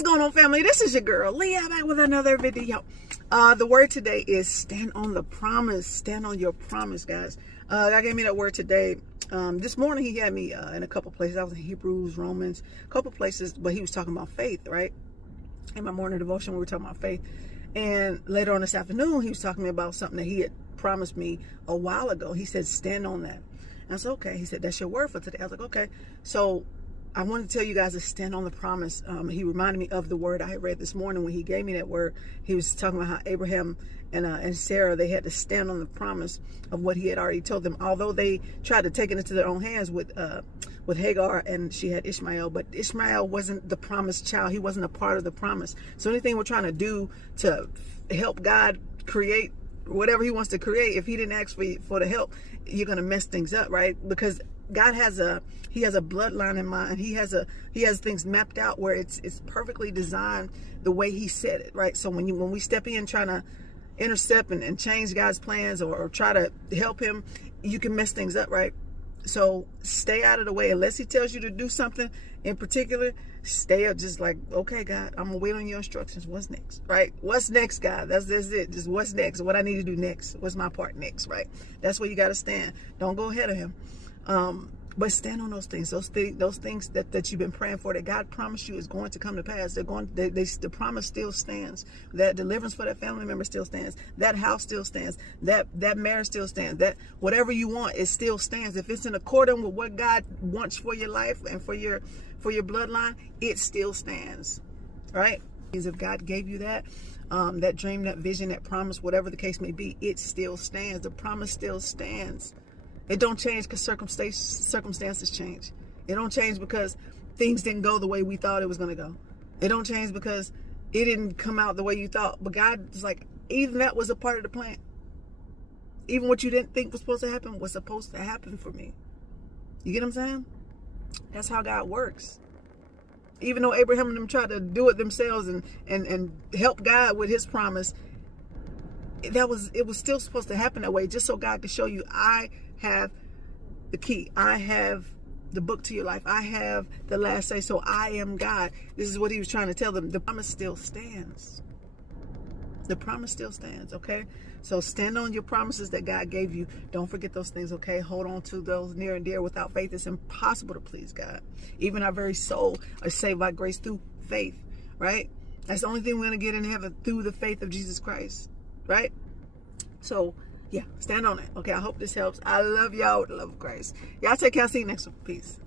What's going on, family? This is your girl Leah back with another video. The word today is stand on the promise. Stand on your promise, guys. God gave me that word today. This morning he had me in a couple places. I was in Hebrews, Romans, a couple places, but he was talking about faith, right? In my morning devotion, we were talking about faith. And later on this afternoon, he was talking to me about something that he had promised me a while ago. He said, stand on that. And I said, okay. He said, that's your word for today. I was like, okay. So I want to tell you guys to stand on the promise. He reminded me of the word I had read this morning when he gave me that word. He was talking about how Abraham and Sarah, they had to stand on the promise of what he had already told them. Although they tried to take it into their own hands with Hagar, and she had Ishmael, but Ishmael wasn't the promised child. He wasn't a part of the promise. So anything we're trying to do to help God create whatever he wants to create, if he didn't ask for the help, you're going to mess things up, right? Because God has a bloodline in mind. He has things mapped out where it's perfectly designed the way he said it, right? So when we step in trying to intercept and change God's plans or try to help him, you can mess things up, right? So stay out of the way. Unless he tells you to do something in particular, stay up. Just like, okay, God, I'm gonna wait on your instructions. What's next, right? What's next, God? That's it. Just what's next? What I need to do next? What's my part next, right? That's where you got to stand. Don't go ahead of him. But stand on those things. Those things that you've been praying for, that God promised you is going to come to pass. The promise still stands. That deliverance for that family member still stands. That house still stands. That marriage still stands. That whatever you want, it still stands. If it's in accordance with what God wants for your life and for your bloodline, it still stands, right? Because if God gave you that dream, that vision, that promise, whatever the case may be, it still stands. The promise still stands. It don't change because circumstances change. It don't change because things didn't go the way we thought it was going to go. It don't change because it didn't come out the way you thought. But God is like, even that was a part of the plan. Even what you didn't think was supposed to happen was supposed to happen for me. You get what I'm saying? That's how God works. Even though Abraham and them tried to do it themselves and help God with his promise, it was still supposed to happen that way, just so God could show you, I have the key. I have the book to your life. I have the last say. So I am God. This is what he was trying to tell them. The promise still stands. The promise still stands, okay? So stand on your promises that God gave you. Don't forget those things, okay? Hold on to those near and dear. Without faith, it's impossible to please God. Even our very soul are saved by grace through faith, right? That's the only thing we're going to get in heaven, through the faith of Jesus Christ, right? So, yeah, stand on it. Okay, I hope this helps. I love y'all with the love of Christ. Y'all take care. See you next one. Peace.